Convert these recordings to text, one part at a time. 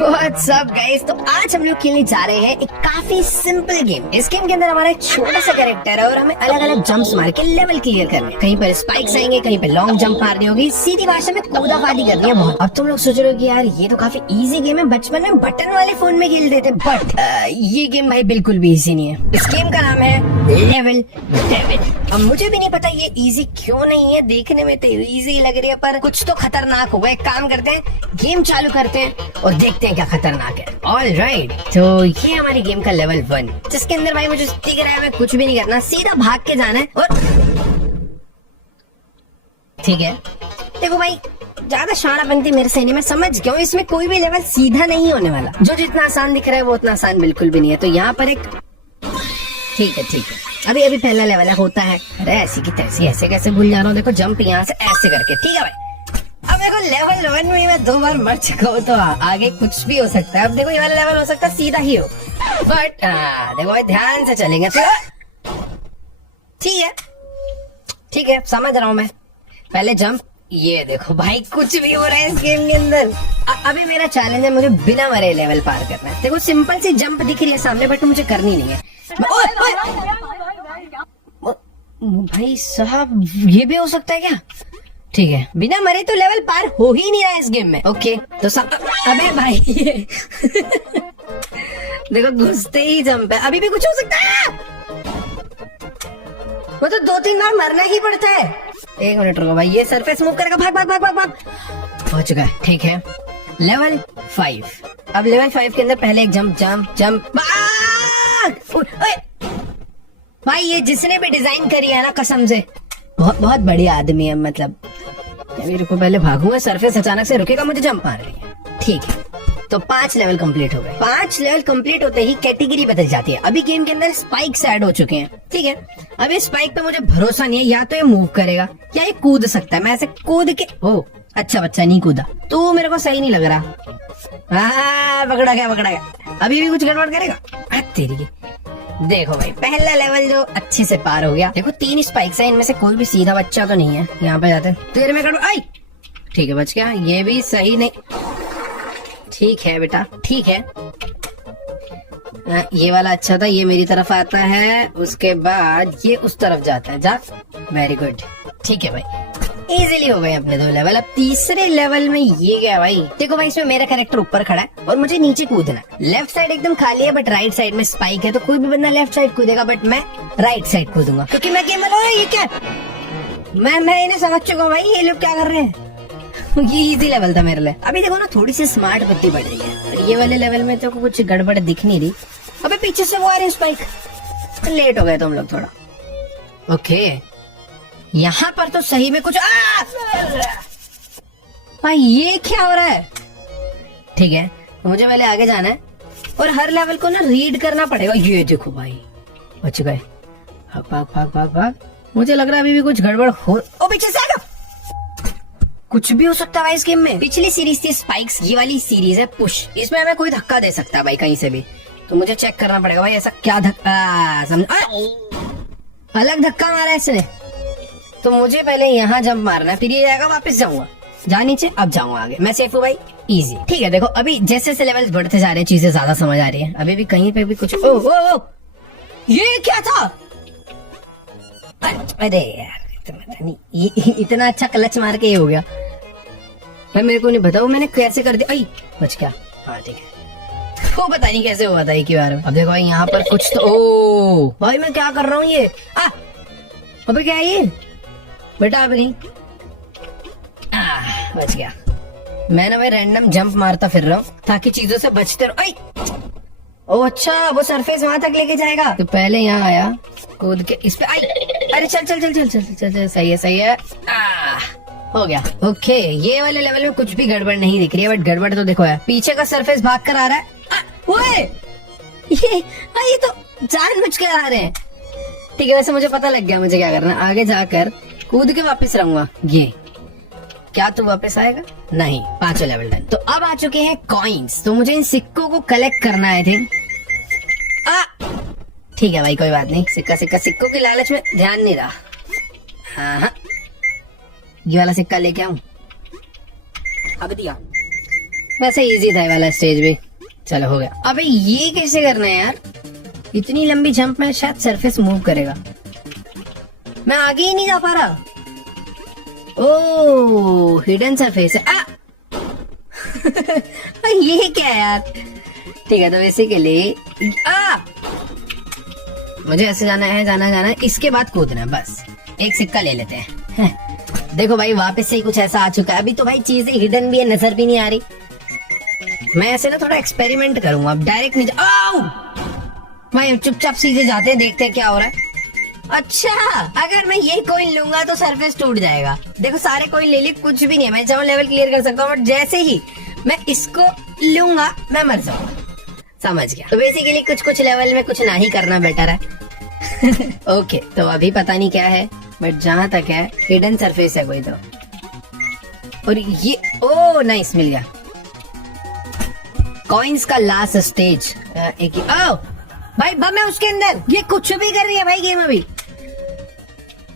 What's up guys? तो आज हम लोग खेलने जा रहे हैं एक काफी सिंपल गेम। इस गेम के अंदर हमारा एक छोटा सा कैरेक्टर है और हमें अलग अलग जंप्स मार के लेवल क्लियर करने। कहीं पर स्पाइक्स आएंगे, कहीं पे लॉन्ग जंप मारनी होगी, सीधी भाषा में कूदाफादी करनी है बहुत। अब तुम लोग सोच रहे हो कि यार ये तो काफी इजी गेम है, बचपन में बटन वाले फोन में खेलते थे, बट ये गेम भाई बिल्कुल भी इजी नहीं है। इस गेम का नाम है लेवल डेविल। अब मुझे भी नहीं पता ये इजी क्यों नहीं है, देखने में तो इजी लग रही है पर कुछ तो खतरनाक होगा। एक काम करते हैं, गेम चालू करते हैं और देखते हैं क्या खतरनाक है। ऑलराइट, तो ये हमारी गेम का लेवल 1, जिसके अंदर भाई मुझे दिख रहा है मैं कुछ भी नहीं करना, सीधा भाग के जाना है। और ठीक है, देखो भाई ज्यादा शानापंती मेरे से नहीं, मैं समझ गया हूँ इसमें कोई भी लेवल सीधा नहीं होने वाला। जो जितना आसान दिख रहा है वो उतना आसान बिल्कुल भी नहीं है। तो यहाँ पर एक ठीक है, अभी अभी पहला लेवल है, होता है। अरे ऐसी की तैसी, ऐसे कैसे भूल जा रहा हूँ। देखो जंप यहाँ से ऐसे करके, ठीक है भाई। अब देखो लेवल 1 में मैं 2 बार मर चुका हूँ, तो आगे कुछ भी हो सकता है। अब देखो ये वाला लेवल हो सकता है सीधा ही हो, बट देखो भाई ध्यान से चलेंगे। ठीक है समझ रहा हूँ मैं। पहले जंप, ये देखो भाई कुछ भी हो रहा है इस गेम के अंदर। अभी मेरा चैलेंज है, मुझे बिना मरे लेवल पार करना है। देखो सिंपल सी जंप दिख रही है सामने, बट मुझे करनी नहीं है। भाई साहब ये भी हो सकता है क्या? ठीक है, बिना मरे तो लेवल पार हो ही नहीं रहा है इस गेम में। ओके तो सब, अबे भाई देखो घुसते ही जंप है, अभी भी कुछ हो सकता है। वो तो 2-3 बार मरना ही पड़ता है। 1 मिनट रुको भाई, ये सरफेस मूव करेगा, भाग भाग भाग भाग भाग। हो चुका है, ठीक है। लेवल 5। अब लेवल 5 के अंदर पहले एक जंप जंप जंप, भाई ये जिसने भी डिजाइन करी है ना, कसम से बहुत बढ़िया आदमी है। मतलब मेरे को पहले भागूंगा, सरफेस अचानक से रुकेगा, मुझे जंप मार रही है। ठीक है, तो 5 लेवल कंप्लीट हो गए। 5 लेवल कंप्लीट होते ही कैटेगरी बदल जाती है। अभी गेम के अंदर स्पाइक्स ऐड हो चुके हैं, ठीक है। अभी स्पाइक पे मुझे भरोसा नहीं है, या तो ये मूव करेगा या ये कूद सकता है। मैं ऐसे कूद के, ओ अच्छा बच्चा नहीं कूदा, तो मेरे को सही नहीं लग रहा। पकड़ा गया। अभी भी कुछ गड़बड़ करेगा तेरी की। देखो भाई पहला लेवल जो अच्छे से पार हो गया। देखो 3 स्पाइक्स है, इनमें से कोई भी सीधा बच्चा तो नहीं है। यहाँ पे जाते हैं, तेरे में गड़बड़ आई, ठीक है बच गया। ये भी सही नहीं, ठीक है बेटा ठीक है। ये वाला अच्छा था, ये मेरी तरफ आता है, उसके बाद ये उस तरफ जाता है। जा, वेरी गुड, ठीक है भाई, इजीली हो गए अपने 2 लेवल। अब तीसरे लेवल में ये गया भाई। देखो भाई इसमें मेरा कैरेक्टर ऊपर खड़ा है और मुझे नीचे कूदना है। लेफ्ट साइड एकदम खाली है, बट राइट साइड में स्पाइक है, तो कोई भी बंदा लेफ्ट साइड कूदेगा, बट मैं राइट साइड कूदूंगा क्योंकि मैं गेमर हूँ। ये क्या, मैं इन्हें समझ चुका हूँ भाई, ये लोग क्या कर रहे हैं। ये इजी लेवल था मेरे लिए। अभी देखो ना थोड़ी सी स्मार्ट बुद्धि बढ़ रही है। ये वाले लेवल में तो कुछ गड़बड़ दिख नहीं रही। अबे पीछे से वो आ रही है स्पाइक, लेट हो गए तुम लोग थोड़ा। ओके यहाँ पर तो सही में कुछ भाई ये क्या हो रहा है। ठीक है, तो मुझे पहले आगे जाना है और हर लेवल को ना रीड करना पड़ेगा। ये देखो भाई बच गए, भाग। मुझे लग रहा है अभी भी कुछ गड़बड़ हो। ओ पीछे से आगा, कुछ भी हो सकता है भाई इस गेम में। पिछली सीरीज थी स्पाइक्स, ये वाली सीरीज है पुश। इसमें हमें कोई धक्का दे सकता है भाई कहीं से भी, तो मुझे चेक करना पड़ेगा भाई ऐसा क्या धक्का। समझ, अलग धक्का मारा इसने, तो मुझे पहले यहाँ जंप मारना है, फिर ये जाएगा, वापस जाऊंगा, जा नीचे, अब जाऊंगा आगे। मैं सेफ हूँ भाई, इजी। ठीक है, देखो अभी जैसे जैसे लेवल बढ़ते जा रहे हैं चीजें ज्यादा समझ आ रही है। अभी भी कहीं पे भी कुछ, ओ ये क्या था। अरे यार इतना अच्छा क्लच मार के ये हो गया भाई, मेरे को नहीं बताओ मैंने कैसे कर दिया। बच गया, हाँ ठीक है। वो पता नहीं कैसे हुआ था एक ही बार में। अब देखो भाई यहाँ पर कुछ तो, ओ भाई मैं क्या कर रहा हूँ ये। अबे क्या है ये बेटा, अब नहीं। बच गया। मैं ना भाई रैंडम जंप मारता फिर रहा हूँ ताकि चीजों से बचते रहो। ओ अच्छा, वो सरफेस वहां तक लेके जाएगा, तो पहले यहाँ आया, कूद के इस पे आई। अरे चल, सही है। हो गया। ओके, ये वाले लेवल में कुछ भी गड़बड़ नहीं दिख रही है, बट गड़बड़ तो देखो है, पीछे का सरफेस भाग कर आ रहा है। ये तो जानबूझ के आ रहे हैं। ठीक है, वैसे मुझे पता लग गया मुझे क्या करना। आगे जाकर कूद के वापस रहूंगा। ये क्या तू वापस आएगा? नहीं। 5 लेवल डन। तो अब आ चुके हैं कॉइन्स, तो मुझे इन सिक्कों को कलेक्ट करना है। ठीक है भाई, कोई बात नहीं। सिक्कों की लालच में ध्यान नहीं रहा। हाँ, ये वाला सिक्का लेके आऊं। अब दिया। वैसे इजी था ये वाला स्टेज भी। चलो हो गया। अबे ये कैसे करना है यार, इतनी लंबी जंप में शायद सरफेस मूव करेगा, मैं आगे ही नहीं जा पा रहा। ओ हिडन सरफेस है। ये क्या है यार। ठीक है तो बेसिकली मुझे ऐसे जाना है, इसके बाद कूदना है, बस एक सिक्का ले लेते हैं। देखो भाई वापस से ही कुछ ऐसा आ चुका है। अभी तो भाई चीजें हिडन भी है, नजर भी नहीं आ रही। मैं ऐसे ना थोड़ा एक्सपेरिमेंट करूंगा, अब डायरेक्ट नहीं भाई चुपचाप सीधे जाते हैं, देखते हैं क्या हो रहा है। अच्छा अगर मैं ये कॉइन लूंगा तो सरफेस टूट जाएगा। देखो सारे कॉइन ले लिए, कुछ भी नहीं है, मैं चाहूँ लेवल क्लियर कर सकता हूँ, बट जैसे ही मैं इसको लूंगा मैं मर जाऊंगा। समझ गया। तो बेसिकली कुछ लेवल में कुछ ना ही करना बेटर है। ओके तो अभी पता नहीं क्या है, बट जहां तक है हिडन सरफेस है कोई तो। और ये ओ नाइस मिल गया कॉइन्स का लास्ट स्टेज। एक ही भाई बम है उसके अंदर, ये कुछ भी कर रही है भाई गेम अभी।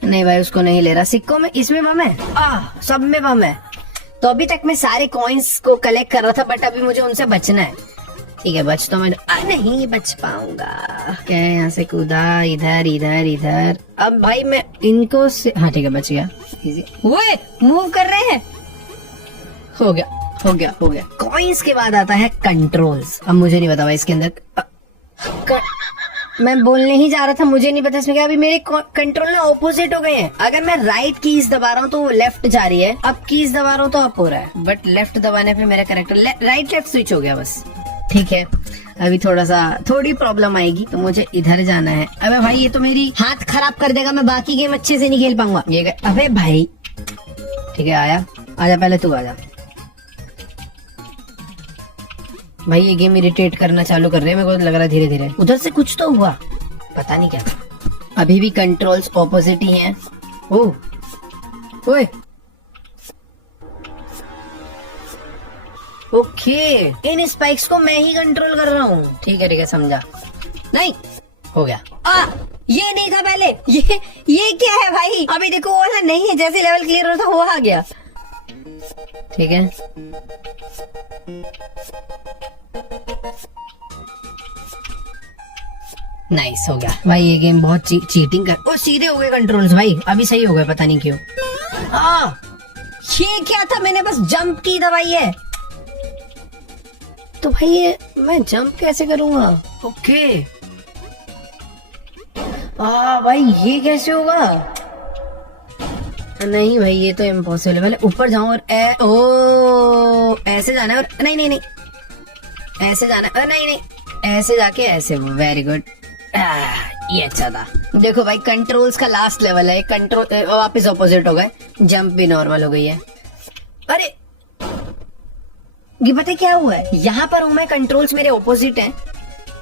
नहीं भाई उसको नहीं ले रहा, सिक्कों में इसमें बम है, सब में बम है। तो अभी तक मैं सारे कॉइन्स को कलेक्ट कर रहा था, बट अभी मुझे उनसे बचना है। ठीक है बच तो मैं नहीं बच पाऊंगा। क्या यहाँ से कूदा, इधर इधर इधर। अब भाई मैं इनको हाँ ठीक है बच गया। वो मूव कर रहे हैं। हो गया। कॉइन्स के बाद आता है कंट्रोल्स। अब मुझे नहीं पता भाई इसके अंदर मैं बोलने ही जा रहा था, मुझे नहीं पता इसमें क्या। अभी मेरे कंट्रोल ना ऑपोजिट हो गए हैं। अगर मैं राइट कीज दबा रहा हूँ तो वो लेफ्ट जा रही है, अब कीज दबा रहा हूँ तो अप हो रहा है, बट लेफ्ट दबाने पे मेरा कैरेक्टर राइट लेफ्ट स्विच हो गया बस। ठीक है अभी थोड़ी प्रॉब्लम आएगी, तो मुझे इधर जाना है। अबे भाई ये तो मेरी हाथ खराब कर देगा, मैं बाकी गेम अच्छे से नहीं खेल पाऊंगा। ये अबे भाई ठीक है आजा पहले तू आजा। भाई ये गेम इरिटेट करना चालू कर रहे हैं, मेरे को लग रहा है धीरे धीरे। उधर से कुछ तो हुआ, पता नहीं क्या था। अभी भी कंट्रोल्स ऑपोजिट ही हैं। ओए ओके इन स्पाइक्स को मैं ही कंट्रोल कर रहा हूँ। ठीक है समझा। नहीं हो गया। ये नहीं था पहले। ये क्या है भाई। अभी देखो वो वाला नहीं है, जैसे लेवल क्लियर होता वो आ गया। ठीक है नाइस हो गया भाई। ये गेम बहुत चीटिंग कर। ओ सीधे हो गए कंट्रोल्स भाई, अभी सही हो गए, पता नहीं क्यों। ये क्या था, मैंने बस जंप की दबाई है। तो भाई ये मैं जंप कैसे करूंगा। ओके भाई ये कैसे होगा। नहीं भाई ये तो इम्पॉसिबल है। पहले ऊपर जाऊं और ऐसे जाना है, और नहीं ऐसे जाना है, नहीं ऐसे जाके ऐसे। वेरी गुड, ये अच्छा था। देखो भाई कंट्रोल्स का लास्ट लेवल है। कंट्रोल वापस ऑपोजिट हो गए, जंप भी नॉर्मल हो गई है। अरे ये पता क्या हुआ है, यहाँ पर हूँ मैं, कंट्रोल्स मेरे ऑपोजिट हैं,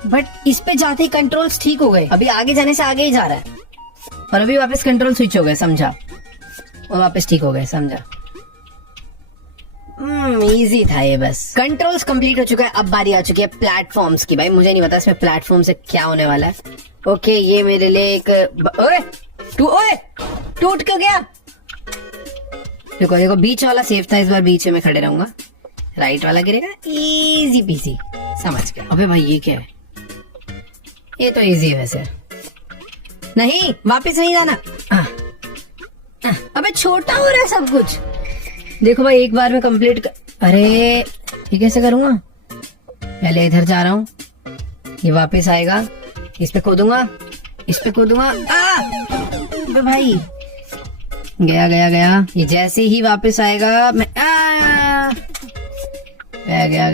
बट इस पे जाते ही कंट्रोल्स ठीक हो गए। अभी आगे जाने से आगे ही जा रहा है, और अभी वापस कंट्रोल स्विच हो गए, समझा, और वापस ठीक हो गए, समझा। इजी था ये बस। कंट्रोल्स कंप्लीट हो चुका है। अब बारी आ चुकी है प्लेटफॉर्म्स की। भाई मुझे नहीं पता इसमें प्लेटफॉर्म से क्या होने वाला है। ओके ये मेरे लिए एक ओए टूट क्यों गया। देखो बीच वाला सेफ था, इस बार बीच में खड़े रहूंगा। राइट वाला गिरेगा, इजी पीसी, समझ गया। अबे भाई ये क्या है, ये तो इजी है वैसे। नहीं वापस नहीं जाना। अबे छोटा हो रहा है सब कुछ। देखो भाई एक बार में कंप्लीट अरे ये कैसे करूंगा। पहले इधर जा रहा हूँ, ये वापस आएगा, इस पे कूदूंगा, इस पे कूदूंगा। अबे भाई गया। ये जैसे ही वापस आएगा मैं गया।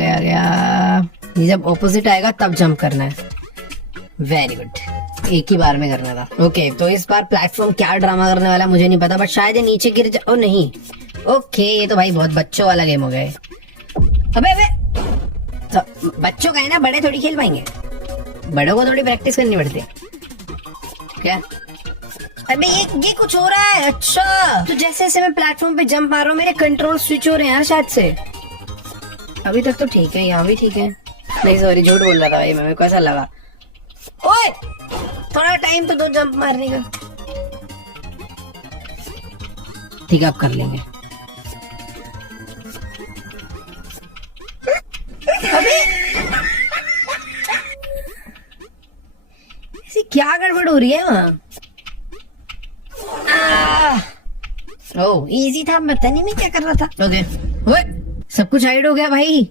ये जब ऑपोजिट आएगा तब जंप करना है। वेरी गुड, एक ही बार में करना था। ओके तो इस बार प्लेटफॉर्म क्या ड्रामा करने वाला मुझे नहीं पता, बट शायद ये नीचे गिर जा। ओ नहीं, ओके ये तो भाई बहुत बच्चों वाला गेम हो गया। अबे तो बच्चों का है ना, बड़े थोड़ी खेल पाएंगे, बड़ों को थोड़ी प्रैक्टिस करनी पड़ती है क्या। अबे ये कुछ हो रहा है। अच्छा तो जैसे जैसे मैं प्लेटफॉर्म पे जंप मार रहा हूँ मेरे कंट्रोल स्विच हो रहे हैं यार शायद से। अभी तक तो ठीक है, यहाँ भी ठीक है। नहीं सॉरी झूठ बोल रहा था भाई, मेरे को ऐसा लगा। ओए थोड़ा टाइम तो दो जंप मारने का। ठीक है अब कर लेंगे। अबे ऐसी क्या गड़बड़ हो रही है वहाँ? ओह इजी था, पता नहीं मैं क्या कर रहा था। ओके ओए सब कुछ हाइड हो गया भाई।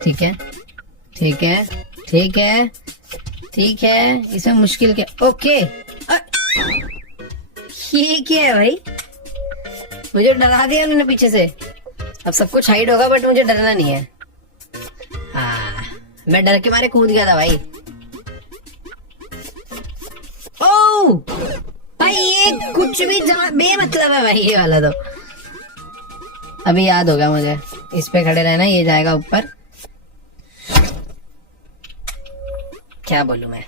ठीक है ठीक है ठीक है ठीक है, इसमें मुश्किल क्या? ओके ये क्या है भाई? मुझे डरा दिया उन्होंने पीछे से। अब सब कुछ हाइड होगा बट मुझे डरना नहीं है। हाँ मैं डर के मारे कूद गया था भाई। ओह भाई ये कुछ भी बेमतलब है भाई ये वाला तो। अभी याद होगा मुझे, इस पे खड़े रहना, ये जाएगा ऊपर। क्या बोलूं मैं,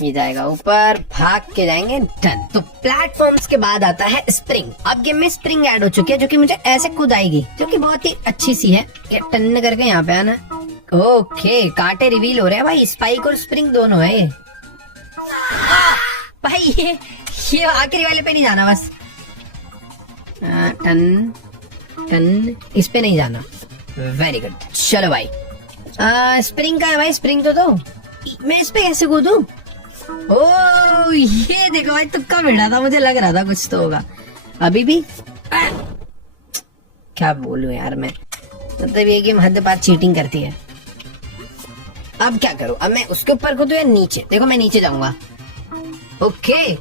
ये जाएगा ऊपर, भाग के जाएंगे, डन। तो प्लेटफॉर्म्स के बाद आता है स्प्रिंग। अब गेम में स्प्रिंग ऐड हो चुकी है जो कि मुझे ऐसे खुद आएगी, जो कि बहुत ही अच्छी सी है। टन करके यहाँ पे आना। ओके कांटे रिवील हो रहे हैं भाई, स्पाइक और स्प्रिंग दोनों है ये। भाई ये आखिरी वाले पे नहीं जाना बस। टन टन इस पे नहीं जाना। वेरी गुड, चलो भाई। स्प्रिंग का है भाई, स्प्रिंग तो दो। मैं इस पे कैसे कूदूं? ओ ये देखो भाई, तुक्का भिड़ा था, मुझे लग रहा था कुछ तो होगा। अभी भी क्या बोलूं यार मैं, मतलब ये गेम हद पार चीटिंग करती है। अब क्या करूं? अब मैं उसके ऊपर कूदूं या नीचे? देखो मैं नीचे जाऊंगा। ओके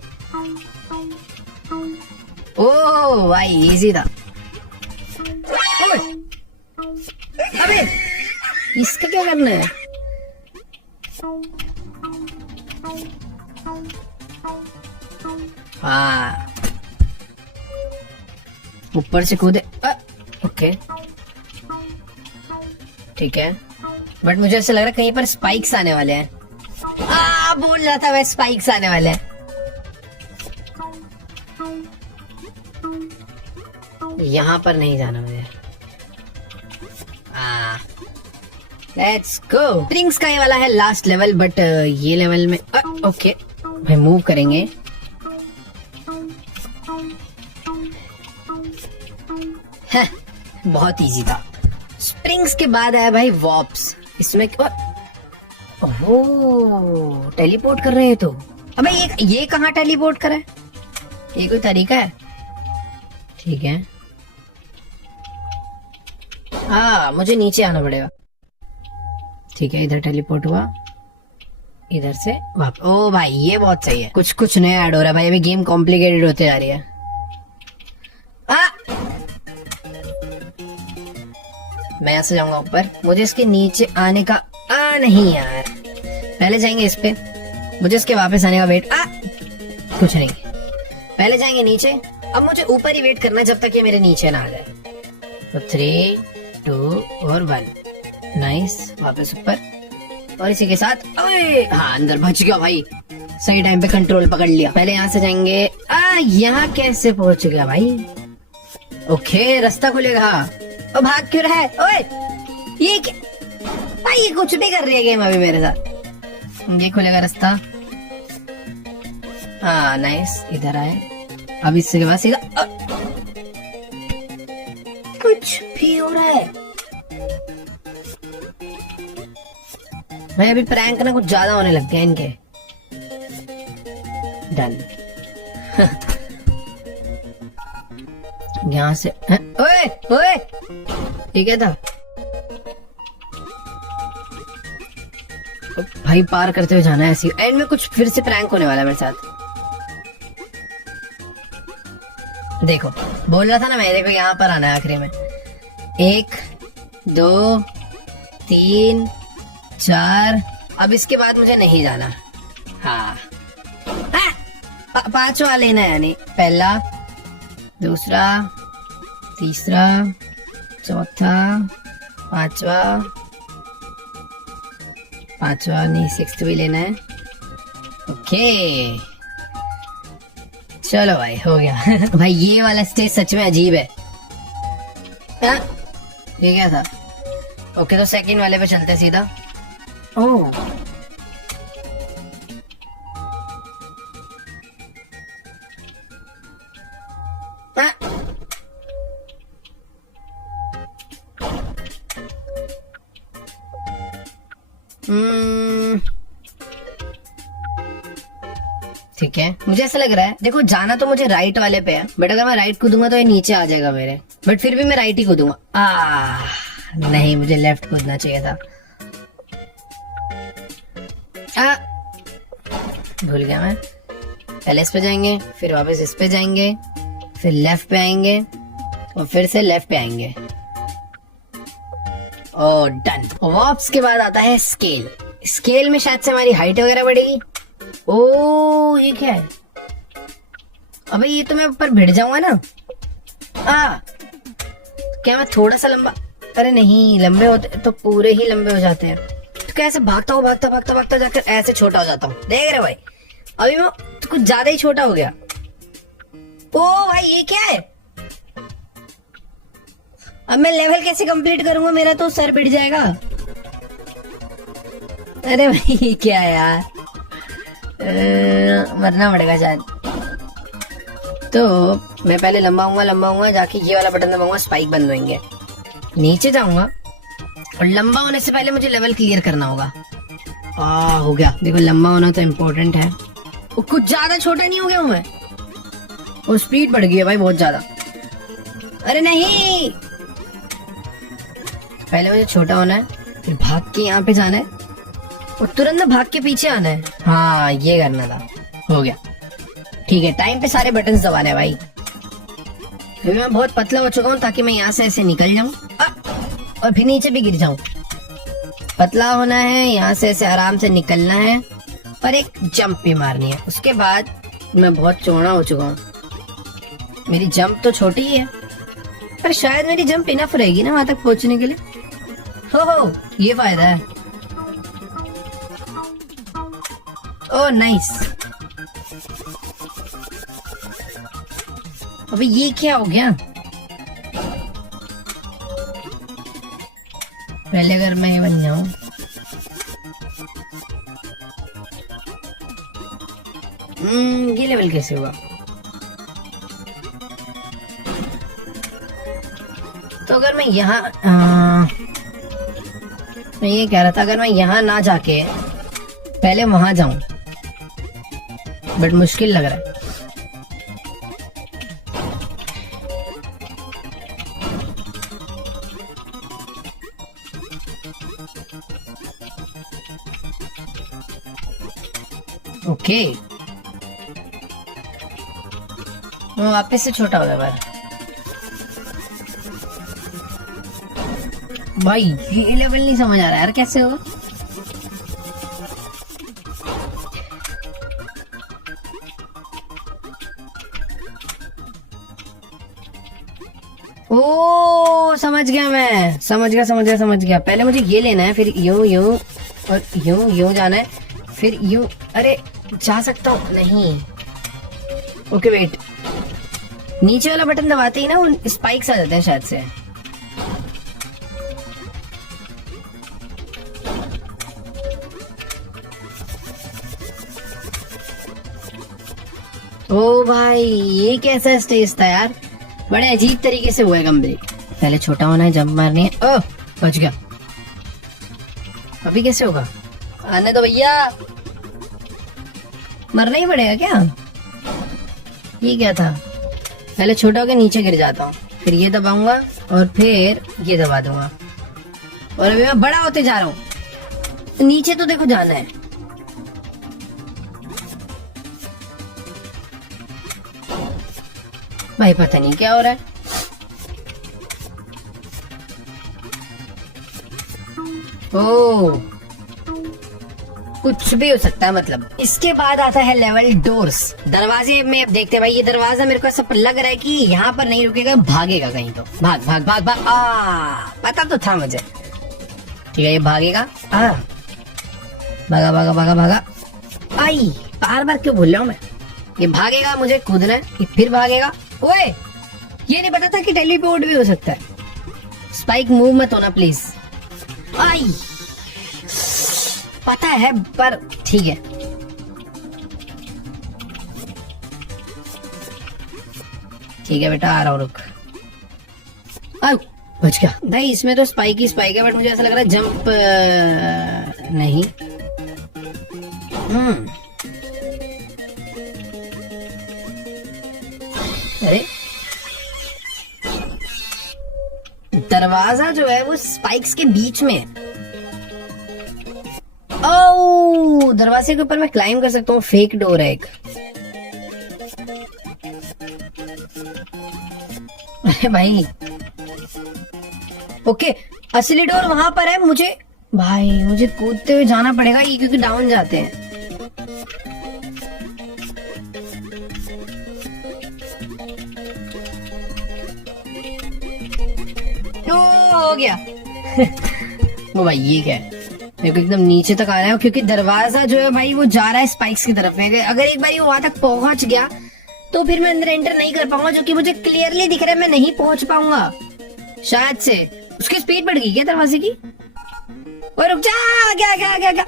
ओ भाई इजी था। अबे इसका क्या करना है? हाँ ऊपर से कूदे। ओके ठीक है, बट मुझे ऐसा लग रहा है कहीं पर स्पाइक्स आने वाले हैं। बोल रहा था मैं स्पाइक्स आने वाले हैं। यहाँ पर नहीं जाना मुझे। Let's go. स्प्रिंग्स का ये वाला है लास्ट लेवल, बट ये लेवल में ओके भाई मूव करेंगे। बहुत इजी था। स्प्रिंग्स के बाद आया भाई वॉप्स। इसमें ओह टेलीपोर्ट कर रहे हैं तो। अबे ये कहाँ टेलीपोर्ट कर रहा है? ये कोई तरीका है? ठीक है हाँ मुझे नीचे आना पड़ेगा। ठीक है इधर टेलीपोर्ट हुआ, इधर से वापस। ओ भाई ये बहुत सही है। कुछ कुछ नया ऐड हो रहा है भाई, अभी गेम कॉम्प्लिकेटेड होते जा रही है। मैं ऐसे जाऊंगा ऊपर, मुझे इसके नीचे आने का नहीं यार, पहले जाएंगे इस पे, मुझे इसके वापस आने का वेट। कुछ नहीं, पहले जाएंगे नीचे। अब मुझे ऊपर ही वेट करना है जब तक ये मेरे नीचे ना आ जाए। तो 3 2 और 1 नाइस, वापस ऊपर। और इसी के साथ हाँ अंदर बच गया भाई, सही टाइम पे कंट्रोल पकड़ लिया। पहले यहाँ से जाएंगे। यहाँ कैसे पहुंच गया भाई? ओके रास्ता खुलेगा। ओ भाग क्यों रहा है? ओए ये क्या भाई, ये कुछ भी कर रही है गेम अभी मेरे साथ। ये खुलेगा रास्ता। हाँ नाइस, इधर आए। अब इससे के बाद सीधा कुछ भी हो रहा है भाई। अभी प्रैंक ना कुछ ज्यादा होने लग गया इनके। डन। यहाँ से ओए ओए ठीक है था भाई, पार करते हुए जाना है ऐसी। एंड में कुछ फिर से प्रैंक होने वाला है मेरे साथ। देखो बोल रहा था ना मैं, देखो यहाँ पर आना है आखिरी में। 1 2 3 4। अब इसके बाद मुझे नहीं जाना। हाँ 5 वाला लेना है, यानी पहला दूसरा तीसरा चौथा पांचवा नहीं 6th भी लेना है। ओके चलो भाई हो गया। भाई ये वाला स्टेज सच में अजीब है। ये क्या था? ओके तो सेकंड वाले पे चलते सीधा। ओह ठीक है, मुझे ऐसा लग रहा है, देखो जाना तो मुझे राइट वाले पे है, बट अगर मैं राइट कूदूंगा तो ये नीचे आ जाएगा मेरे, बट फिर भी मैं राइट ही कूदूंगा। नहीं, मुझे लेफ्ट कूदना चाहिए था। भूल गया मैं। पहले इस पे जाएंगे, फिर वापस इस पे जाएंगे, फिर लेफ्ट पे आएंगे और फिर से लेफ्ट पे आएंगे। ओ डन। वॉप्स के बाद आता है स्केल। स्केल में शायद से हमारी हाइट वगैरह बढ़ेगी। ओ ये क्या है? अबे ये तो मैं ऊपर भिड़ जाऊंगा ना। क्या मैं थोड़ा सा लंबा? अरे नहीं, लंबे होते तो पूरे ही लंबे हो जाते हैं। तो कैसे भागता हूँ, भागता भागता भागता जाकर ऐसे छोटा हो जाता हूँ। देख रहे भाई, अभी मैं तो कुछ ज्यादा ही छोटा हो गया। ओ भाई ये क्या है? अब मैं लेवल कैसे कंप्लीट करूंगा? मेरा तो सर पिट जाएगा। अरे भाई ये क्या है यार? मरना पड़ेगा शायद। तो मैं पहले लंबा हूँ, जाके ये वाला बटन दबाऊंगा, स्पाइक बंद होंगे। नीचे जाऊंगा और लंबा होने से पहले मुझे लेवल क्लियर करना होगा। हो गया। देखो लंबा होना तो इम्पोर्टेंट है। वो कुछ ज्यादा छोटा नहीं हो गया हूं मैं? वो स्पीड बढ़ गई है भाई बहुत ज्यादा। अरे नहीं, पहले मुझे छोटा होना है, फिर भाग के यहाँ पे जाना है और तुरंत ना भाग के पीछे आना है। हाँ ये करना था। हो गया। ठीक है, टाइम पे सारे बटन्स दबाने हैं भाई। क्योंकि मैं बहुत पतला हो चुका हूँ ताकि मैं यहाँ से ऐसे निकल जाऊं और फिर नीचे भी गिर जाऊं। पतला होना है, यहाँ से ऐसे आराम से निकलना है और एक जंप भी मारनी है। उसके बाद मैं बहुत चौड़ा हो चुका हूँ। मेरी जंप तो छोटी ही है पर शायद मेरी जंप इनफ रहेगी ना वहां तक पहुंचने के लिए। हो ये फायदा है। Oh nice. अबे ये क्या हो गया? पहले अगर मैं ये बन जाऊं, ये लेवल कैसे हुआ? तो अगर मैं यहाँ मैं ये कह रहा था, अगर मैं यहाँ ना जाके पहले वहां जाऊं, बट मुश्किल लग रहा है। ओके, वापस से छोटा हो गया बार। भाई ये लेवल नहीं समझ आ रहा यार, कैसे होगा? ओ समझ गया मैं, समझ गया। पहले मुझे ये लेना है, फिर यूं और यूं जाना है, फिर यूं। अरे जा सकता हूँ? नहीं। ओके वेट, नीचे वाला बटन दबाते ही ना वो स्पाइक्स आ जाते हैं शायद से। ओ भाई ये कैसा स्टेज था यार, बड़े अजीब तरीके से हुआ है कंप्लीट। पहले छोटा होना है, जंप मारनी है। ओह बच गया। अभी कैसे होगा? आने दो भैया, मरना ही पड़ेगा क्या? ये क्या था? पहले छोटा होकर नीचे गिर जाता हूँ, फिर ये दबाऊंगा और फिर ये दबा दूंगा और अभी मैं बड़ा होते जा रहा हूँ। नीचे तो देखो जाना है। भाई पता नहीं क्या हो रहा है। ओ कुछ भी हो सकता है मतलब। इसके बाद आता है लेवल डोर्स, दरवाजे में। अब देखते हैं भाई, ये दरवाजा मेरे को ऐसा लग रहा है कि यहाँ पर नहीं रुकेगा, भागेगा कहीं। तो भाग भाग भाग भाग। पता तो था मुझे। ठीक है ये भागेगा। भागा भागा भागा भागा। आई बार बार क्यों भूल रहा हूँ मैं? ये भागेगा, मुझे कूदना है, ये फिर भागेगा। ओए ये नहीं पता था कि टेलीपोर्ट भी हो सकता है। स्पाइक मूव मत होना प्लीज। आई पता है पर ठीक है। ठीक है बेटा आ रहा हूँ, रुक। बच गया भाई। इसमें तो स्पाइक ही स्पाइक है, बट मुझे ऐसा लग रहा है जंप नहीं। अरे दरवाजा जो है वो स्पाइक्स के बीच में है। ओह, दरवाजे के ऊपर मैं क्लाइम कर सकता हूँ। फेक डोर है एक। अरे भाई, ओके, असली डोर वहां पर है। मुझे कूदते हुए जाना पड़ेगा ये, क्योंकि डाउन जाते हैं। हो गया। वो भाई ये क्या है, मेरे को एकदम नीचे तक आना है, क्योंकि दरवाजा जो है भाई वो जा रहा है स्पाइक्स की तरफ में। अगर एक बार वो वहां तक पहुंच गया तो फिर मैं अंदर एंटर नहीं कर पाऊंगा, जो कि मुझे क्लियरली दिख रहा है मैं नहीं पहुंच पाऊंगा शायद से। उसकी स्पीड बढ़ गई क्या दरवाजे की? और रुक जा, क्या क्या क्या क्या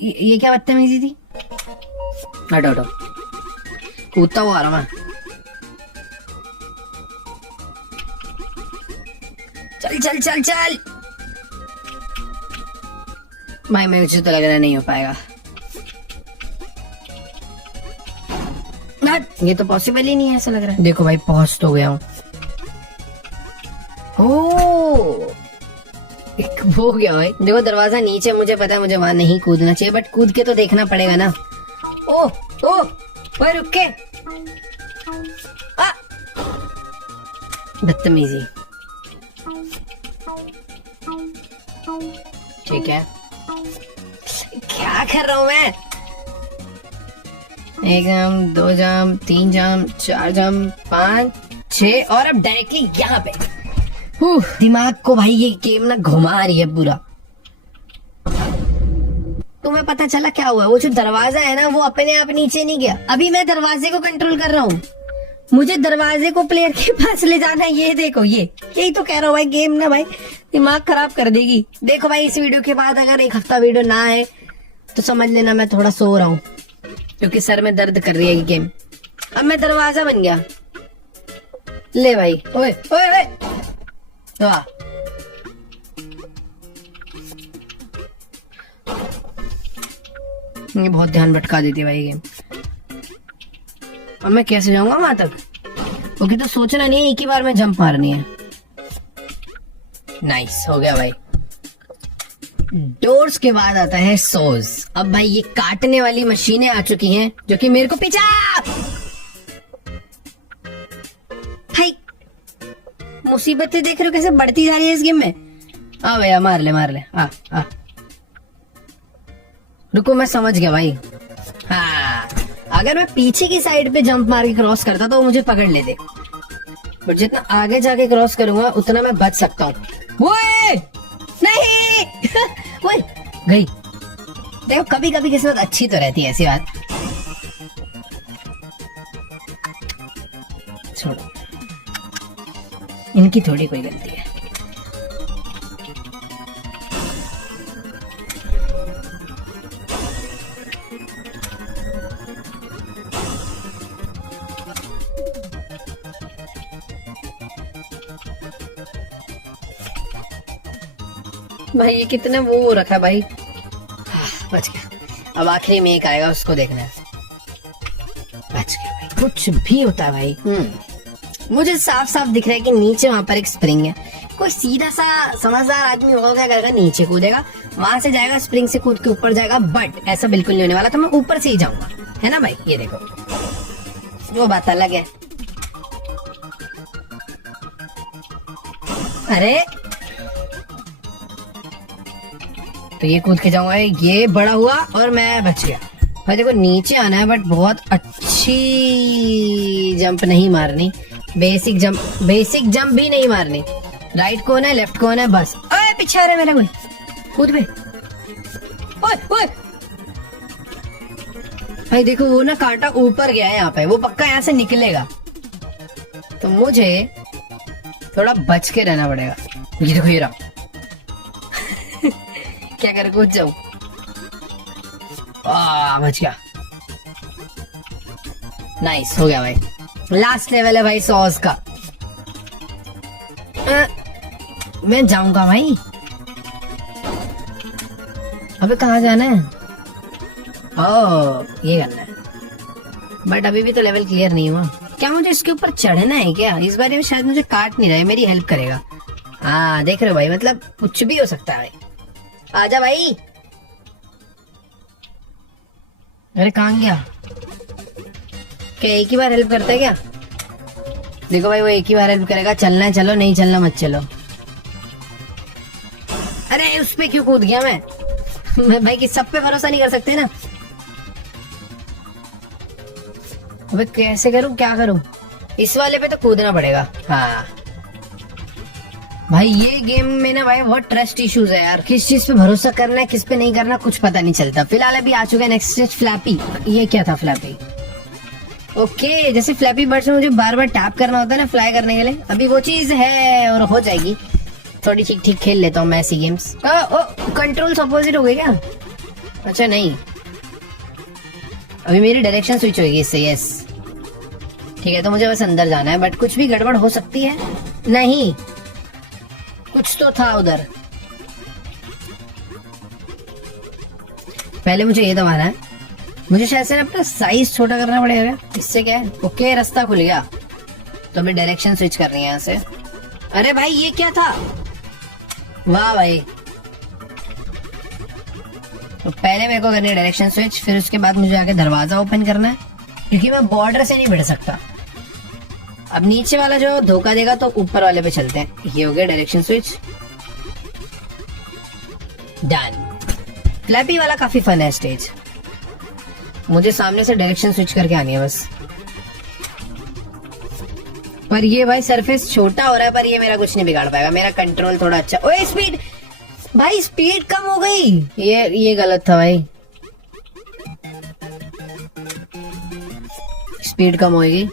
ये क्या बदतमीजी थी? हटो हटो, कूदता हुआ आ रहा मैं। चल चल चल चल भाई, मुझे तो लग रहा है नहीं हो पाएगा। ये तो पॉसिबल ही नहीं है ऐसा लग रहा है। देखो भाई, पहुंच तो गया हूँ। ओह, एक वो गया भाई। देखो दरवाजा नीचे, मुझे पता है मुझे वहां नहीं कूदना चाहिए, बट कूद के तो देखना पड़ेगा ना। ओह ओह भाई, रुक के बदतमीजी। ठीक है, क्या कर रहा हूं मैं? 1 जंप, 2 जंप, 3 जंप, 4 जंप, 5, 6 और अब डायरेक्टली यहाँ पे। दिमाग को भाई ये गेम ना घुमा रही है पूरा। तुम्हें पता चला क्या हुआ? वो जो दरवाजा है ना वो अपने आप नीचे नहीं गया। अभी मैं दरवाजे को कंट्रोल कर रहा हूँ। मुझे दरवाजे को प्लेयर के पास ले जाना है। ये देखो, यही तो कह रहा हूँ भाई, गेम ना भाई दिमाग खराब कर देगी। देखो भाई, इस वीडियो के बाद अगर 1 हफ्ता वीडियो ना आए तो समझ लेना मैं थोड़ा सो रहा हूँ, क्योंकि सर में दर्द कर रही है ये गेम। अब मैं दरवाजा बन गया। ले भाई, ओए ओए ओए, वाह। ये बहुत ध्यान भटका देती है भाई गेम। अब मैं कैसे जाऊंगा वहां तक? ओके, तो सोचना नहीं, एक ही बार में जंप मारनी है। नाइस, हो गया भाई। डोर्स के बाद आता है सोज। अब भाई ये काटने वाली मशीनें आ चुकी हैं, जो कि मेरे को पीछा भाई। मुसीबतें देख रहे हो कैसे बढ़ती जा रही है इस गेम में। आ भैया, मार ले मार ले। आ रुको, मैं समझ गया भाई। हाँ, अगर मैं पीछे की साइड पे जंप मार के क्रॉस करता तो वो मुझे पकड़ लेते, बट जितना आगे जाके क्रॉस करूंगा उतना मैं बच सकता हूँ। नहीं वो गई। देखो, कभी कभी किस्मत अच्छी तो रहती है, ऐसी बात। छोड़ो, इनकी थोड़ी कोई गलती है। भाई ये कितने वो रखा भाई। बच गया। अब आखिरी में एक आएगा, उसको देखना है। बच गया भाई। कुछ भी होता है भाई। मुझे साफ साफ दिख रहा है कि नीचे वहां पर एक स्प्रिंग है। कोई सीधा सा समझदार आदमी होगा, क्या करेगा, नीचे कूदेगा, वहां से जाएगा, स्प्रिंग से कूद के ऊपर जाएगा। बट ऐसा बिल्कुल नहीं होने वाला, तो मैं ऊपर से ही जाऊंगा, है ना भाई। ये देखो, वो बात अलग है। अरे तो ये कूद के जाऊंगा, ये बड़ा हुआ और मैं बच गया भाई। देखो, नीचे आना है, बट बहुत अच्छी जंप नहीं मारनी। बेसिक जंप भी नहीं मारनी। राइट कौन है, लेफ्ट कौन है, बस। अरे पीछे आ रहा है मेरा कोई, कूद पे। ओए ओए भाई, देखो वो ना कांटा ऊपर गया है यहाँ पे, वो पक्का यहाँ से निकलेगा, तो मुझे थोड़ा बच के रहना पड़ेगा। ये देखो, ये रहा। क्या कर, कूद जाऊं? बच गया। नाइस, हो गया भाई। लास्ट लेवल है भाई सॉस का। मैं जाऊंगा भाई। अबे कहाँ जाना है? ओह ये करना है, बट अभी भी तो लेवल क्लियर नहीं हुआ। क्या मुझे इसके ऊपर चढ़ना है क्या? इस बार शायद मुझे काट नहीं रहा है, मेरी हेल्प करेगा। हाँ देख रहे हो भाई, मतलब कुछ भी हो सकता है भाई। आजा भाई। अरे कहाँ गया? क्या एक ही बार हेल्प करता है क्या? देखो भाई वो एक ही बार हेल्प करेगा, चलना है चलो, नहीं चलना मत चलो। अरे उस पे क्यों कूद गया मैं भाई कि सब पे भरोसा नहीं कर सकते ना। अबे कैसे करूं, क्या करूं? इस वाले पे तो कूदना पड़ेगा। हाँ भाई ये गेम में ना भाई बहुत ट्रस्ट इश्यूज है यार, किस चीज पे भरोसा करना है किस पे नहीं करना कुछ पता नहीं चलता। फिलहाल अभी आ चुका है नेक्स्ट स्टेज फ्लैपी। ये क्या था फ्लैपी? ओके जैसे फ्लैपी बर्ड्स में मुझे बार बार टैप करना होता है ना फ्लाई करने के लिए, अभी वो चीज है और हो जाएगी। थोड़ी ठीक ठीक खेल लेता हूँ मैं ऐसी गेम्स। कंट्रोल्स अपोजिट हो गए क्या? अच्छा नहीं, अभी मेरी डायरेक्शन स्विच होगी इससे। यस ठीक है, तो मुझे बस अंदर जाना है, बट कुछ भी गड़बड़ हो सकती है। नहीं कुछ तो था उधर। पहले मुझे ये दबाना है, मुझे शायद से अपना साइज छोटा करना पड़ेगा। इससे क्या है? ओके रास्ता खुल गया, तो अभी डायरेक्शन स्विच करनी है यहाँ से। अरे भाई ये क्या था? वाह भाई, तो पहले मेरे को करनी है डायरेक्शन स्विच, फिर उसके बाद मुझे आके दरवाजा ओपन करना है, क्योंकि मैं बॉर्डर से नहीं बढ़ सकता। अब नीचे वाला जो धोखा देगा तो ऊपर वाले पे चलते हैं। ये हो गया डायरेक्शन स्विच, डन। फ्लैपी वाला काफी फन है स्टेज, मुझे सामने से डायरेक्शन स्विच करके आनी है बस। पर ये भाई सरफेस छोटा हो रहा है, पर ये मेरा कुछ नहीं बिगाड़ पाएगा, मेरा कंट्रोल थोड़ा अच्छा। ओए स्पीड भाई, स्पीड कम हो गई। ये गलत था भाई, स्पीड कम होगी।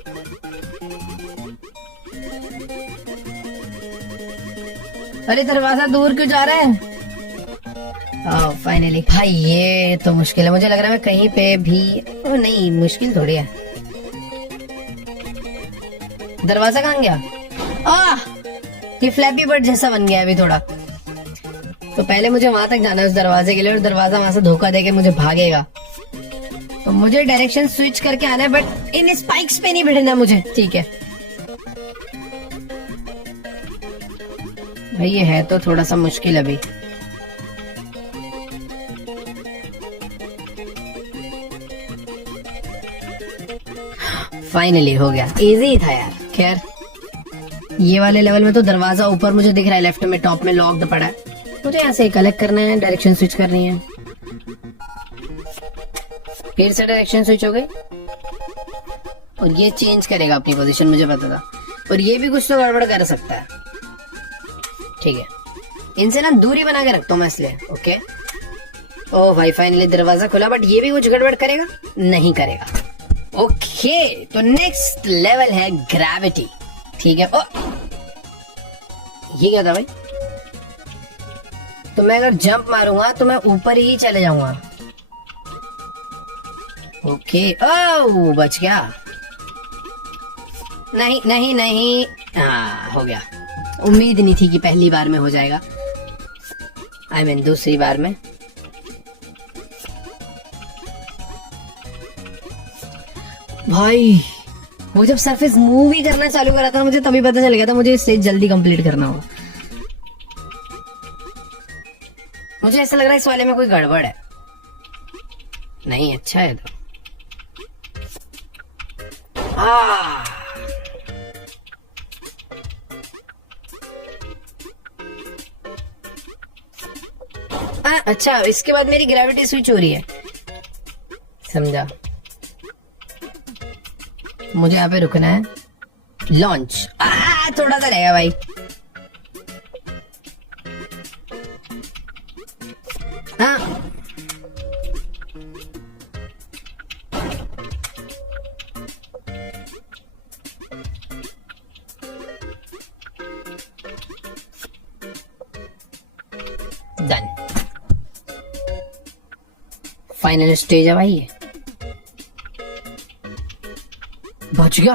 अरे दरवाजा दूर क्यों जा रहा है? फाइनली भाई ये तो मुश्किल है, मुझे लग रहा है मैं कहीं पे भी नहीं, मुश्किल थोड़ी है। दरवाजा कहाँ गया? ये फ्लैपी बर्ड जैसा बन गया अभी थोड़ा। तो पहले मुझे वहां तक जाना है उस दरवाजे के लिए, और दरवाजा वहां से धोखा देके मुझे भागेगा, तो मुझे डायरेक्शन स्विच करके आना है, बट इन स्पाइक्स पे नहीं बैठना मुझे। ठीक है भाई, ये है तो थोड़ा सा मुश्किल अभी। फाइनली हो गया, इजी था यार। खैर ये वाले लेवल में तो दरवाजा ऊपर मुझे दिख रहा है, लेफ्ट में टॉप में लॉक्ड पड़ा है, मुझे यहाँ से कलेक्ट करना है, डायरेक्शन स्विच करनी है। फिर से डायरेक्शन स्विच हो गई, और ये चेंज करेगा अपनी पोजीशन, मुझे पता था। और ये भी कुछ तो गड़बड़ कर सकता है। ठीक है, इनसे ना दूरी बना के रखता हूँ मैं इसलिए। ओके ओ भाई फाइनली दरवाजा खुला, बट ये भी कुछ गड़बड़ करेगा? नहीं करेगा। ओके तो नेक्स्ट लेवल है ग्रेविटी। ठीक है, ओ ये क्या था भाई? तो मैं अगर जंप मारूंगा तो मैं ऊपर ही चले जाऊंगा। ओके ओ बच गया। नहीं नहीं नहीं, हाँ हो गया। उम्मीद नहीं थी कि पहली बार में हो जाएगा, आई मीन दूसरी बार में। भाई वो जब सरफेस मूव ही करना चालू करा था मुझे तभी पता चल गया था मुझे स्टेज जल्दी कंप्लीट करना होगा। मुझे ऐसा लग रहा है इस वाले में कोई गड़बड़ है। नहीं अच्छा है तो अच्छा इसके बाद मेरी ग्रेविटी स्विच हो रही है, समझा। मुझे यहाँ पे रुकना है, लॉन्च। थोड़ा सा रहेगा भाई। हाँ डन, फाइनल स्टेज है भाई। बच गया?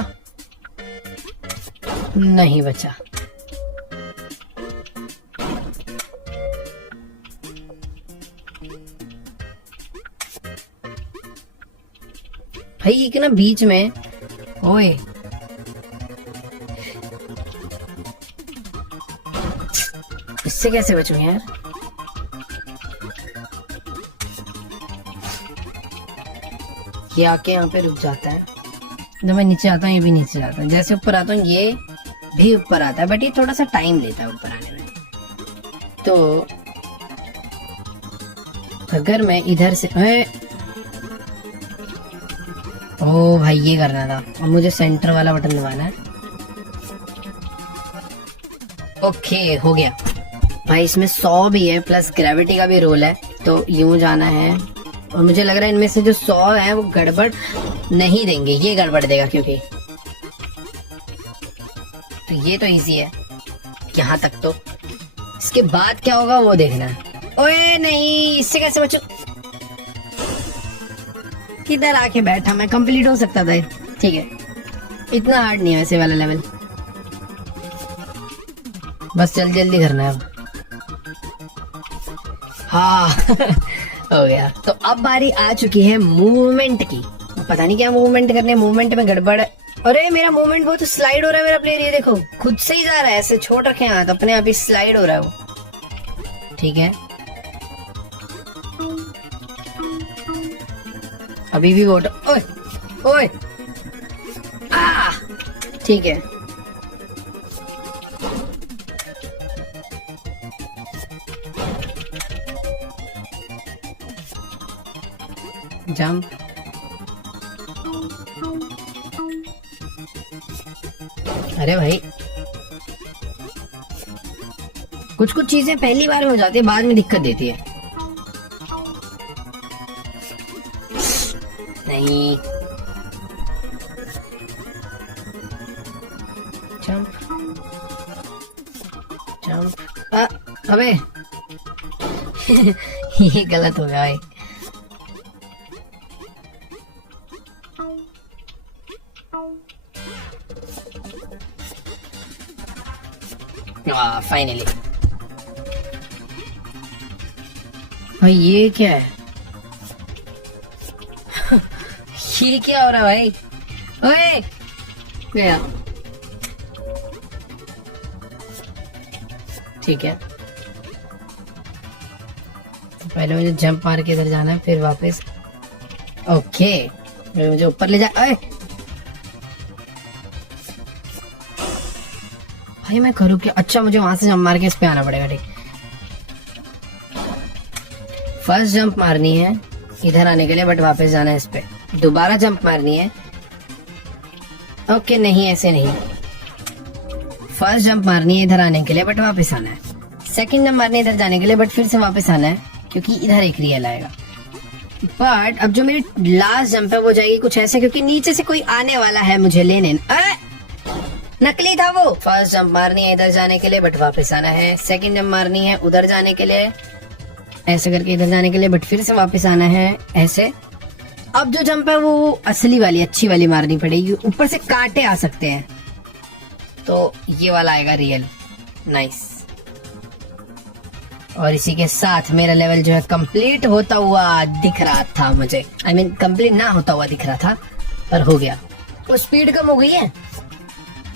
नहीं बचा। भाई एक ना बीच में, ओए इससे कैसे बचूं यार? ये आके यहाँ पे रुक जाता है, जब मैं नीचे आता हूँ ये भी नीचे जाता है, जैसे ऊपर आता हूँ ये भी ऊपर आता है, बट ये थोड़ा सा टाइम लेता है ऊपर आने में। तो अगर मैं इधर से ओ भाई ये करना था, अब मुझे सेंटर वाला बटन दबाना है। ओके हो गया भाई, इसमें 100 भी है प्लस ग्रेविटी का भी रोल है, तो यूं जाना है। और मुझे लग रहा है इनमें से जो 100 है वो गड़बड़ नहीं देंगे, ये गड़बड़ देगा, क्योंकि तो ये तो इजी है यहाँ तक। तो इसके बाद क्या होगा वो देखना है। ओए नहीं, इससे कैसे बचूं? किधर आके बैठा मैं, कंप्लीट हो सकता था। ठीक है, इतना हार्ड नहीं है वैसे वाला लेवल, बस जल्दी जल्दी करना है अब। हाँ हो गया। तो अब बारी आ चुकी है मूवमेंट की। पता नहीं क्या मूवमेंट करने, मूवमेंट में गड़बड़। अरे मेरा मूवमेंट बहुत स्लाइड हो रहा है मेरा प्लेयर, ये देखो खुद से ही जा रहा है, ऐसे छोड़ रखे हाथ अपने आप ही स्लाइड हो रहा है वो। ठीक है, अभी भी वोट। ओए ओए आ, ठीक है। जंप, अरे भाई कुछ कुछ चीजें पहली बार में हो जाती है, बाद में दिक्कत देती है। नहीं, जंप जंप, अबे ये गलत हो गया भाई। फाइनली भाई ये क्या है? ये क्या हो रहा है भाई? ओए गया। ठीक है, पहले मुझे जंप मार के इधर जाना है, फिर वापस। ओके, फिर मुझे ऊपर ले जा। ओए भाई मैं करूँ क्या? अच्छा मुझे वहां से जंप मार के इस पे आना पड़ेगा। ठीक, फर्स्ट जंप मारनी है इधर आने के लिए, बट वापस जाना है इस पे। दोबारा जंप मारनी है। ओके नहीं, ऐसे नहीं। फर्स्ट जंप मारनी है इधर आने के लिए, बट वापस आना है। सेकंड जंप मारनी है इधर जाने के लिए, बट फिर से वापस आना है, क्योंकि इधर एक रियल आएगा। बट अब जो मेरी लास्ट जंप है वो जाएगी कुछ ऐसे, क्योंकि नीचे से कोई आने वाला है मुझे लेने। नकली था वो। फर्स्ट जंप मारनी है इधर जाने के लिए, बट वापस आना है। सेकंड जंप मारनी है उधर जाने के लिए, ऐसे करके इधर जाने के लिए, बट फिर से वापस आना है ऐसे। अब जो जंप है वो असली वाली अच्छी वाली मारनी पड़ेगी, ऊपर से कांटे आ सकते हैं, तो ये वाला आएगा रियल। नाइस। और इसी के साथ मेरा लेवल जो है कंप्लीट होता हुआ दिख रहा था मुझे। I mean, कंप्लीट ना होता हुआ दिख रहा था, पर हो गया। तो स्पीड कम हो गई है।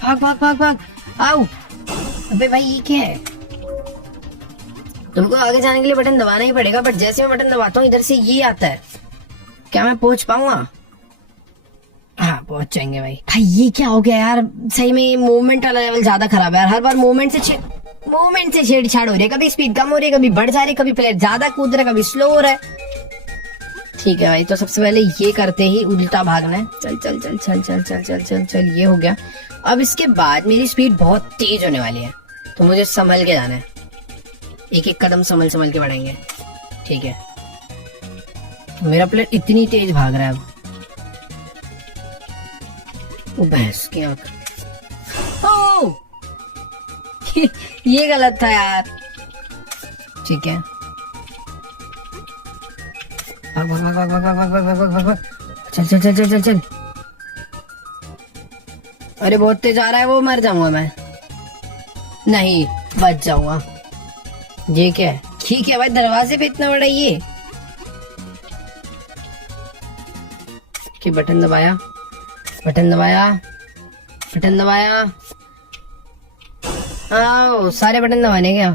भाग भाग भाग भाग, आओ। अबे भाई ये क्या है? तुमको आगे जाने के लिए बटन दबाना ही पड़ेगा, बट जैसे मैं बटन दबाता हूँ इधर से ये आता है। क्या मैं पहुंच पाऊंगा? हाँ पहुंच जाएंगे भाई। भाई ये क्या हो गया यार? सही में मूवमेंट वाला लेवल ज्यादा खराब है यार। हर बार मूवमेंट से छेड़छाड़ हो रही है। कभी स्पीड कम हो रही है, कभी बढ़ जा रही है, कभी प्लेयर ज्यादा कूद रहा है, कभी स्लो हो रहा है। ठीक है भाई, तो सबसे पहले ये करते ही उल्टा भागना है। चल चल चल चल चल चल चल चल चल, ये हो गया। अब इसके बाद मेरी स्पीड बहुत तेज होने वाली है, तो मुझे संभल के जाना है। एक एक कदम संभल के बढ़ेंगे। ठीक है, मेरा प्लेयर इतनी तेज भाग रहा है अब। वो भैंस की आंख। ओह! ये गलत था यार। ठीक है, भाग भाग भाग भाग भाग भाग भाग भाग भाग भाग, चल चल चल चल चल चल। अरे बहुत तेज आ रहा है वो, मर जाऊंगा मैं। नहीं, बच जाऊंगा। ये क्या है? ठीक है भाई, दरवाजे पे इतना बड़ा ये। कि बटन दबाया, बटन दबाया, बटन दबाया। हाँ सारे बटन दबाने क्या?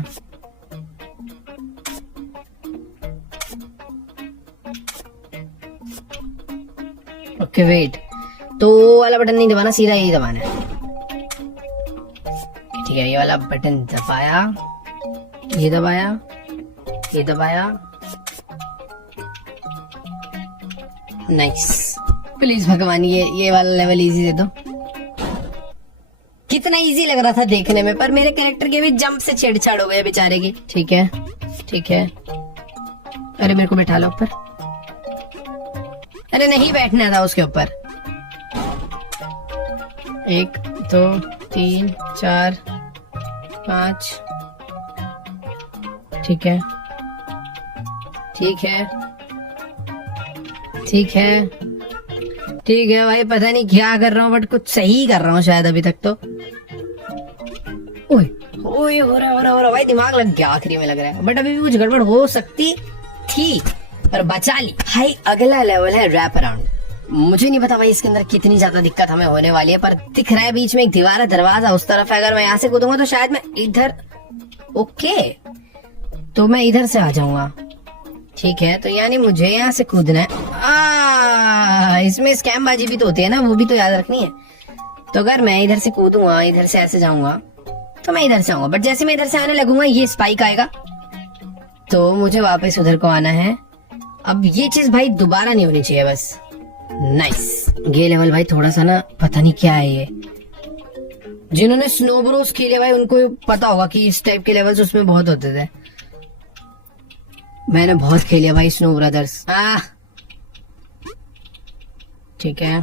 ओके वेट, तो वाला बटन नहीं दबाना, सीधा यही दबाना है। ठीक है, ये वाला बटन दबाया, ये दबाया, ये दबाया। नाइस। प्लीज भगवान ये वाला लेवल इजी दे दो। कितना इजी लग रहा था देखने में, पर मेरे कैरेक्टर के भी जंप से छेड़छाड़ हो गया बेचारे की। ठीक है ठीक है। अरे मेरे को बैठा लो ऊपर। अरे नहीं बैठना था उसके ऊपर। 1 2 3 4 5। ठीक है ठीक है ठीक है ठीक है भाई, पता नहीं क्या कर रहा हूँ बट कुछ सही कर रहा हूँ शायद अभी तक तो। ओए ओए हो रहा भाई, दिमाग लग गया आखिरी में लग रहा है, बट अभी भी कुछ गड़बड़ हो सकती थी पर बचा ली। भाई अगला लेवल है रैप अराउंड। मुझे नहीं पता भाई इसके अंदर कितनी ज्यादा दिक्कत हमें होने वाली है, पर दिख रहा है बीच में एक दीवार है, दरवाजा उस तरफ है। अगर मैं यहाँ से कूदूंगा तो शायद मैं इधर, ओके तो मैं इधर से आ जाऊंगा। ठीक है, तो यानी मुझे यहाँ से कूदना है। इसमें स्कैम बाजी भी तो होती है ना, वो भी तो याद रखनी है। तो अगर मैं इधर से कूदूंगा, इधर से ऐसे जाऊंगा तो मैं इधर से आऊंगा, बट जैसे मैं इधर से आने लगूंगा ये स्पाइक आएगा, तो मुझे वापस उधर को आना है। अब ये चीज भाई दोबारा नहीं होनी चाहिए बस। नाइस। ये लेवल भाई थोड़ा सा ना पता नहीं क्या है ये। जिन्होंने स्नो ब्रोस खेले भाई उनको पता होगा कि इस टाइप के लेवल्स उसमें बहुत होते थे। मैंने बहुत खेले भाई स्नो ब्रदर्स। ठीक है।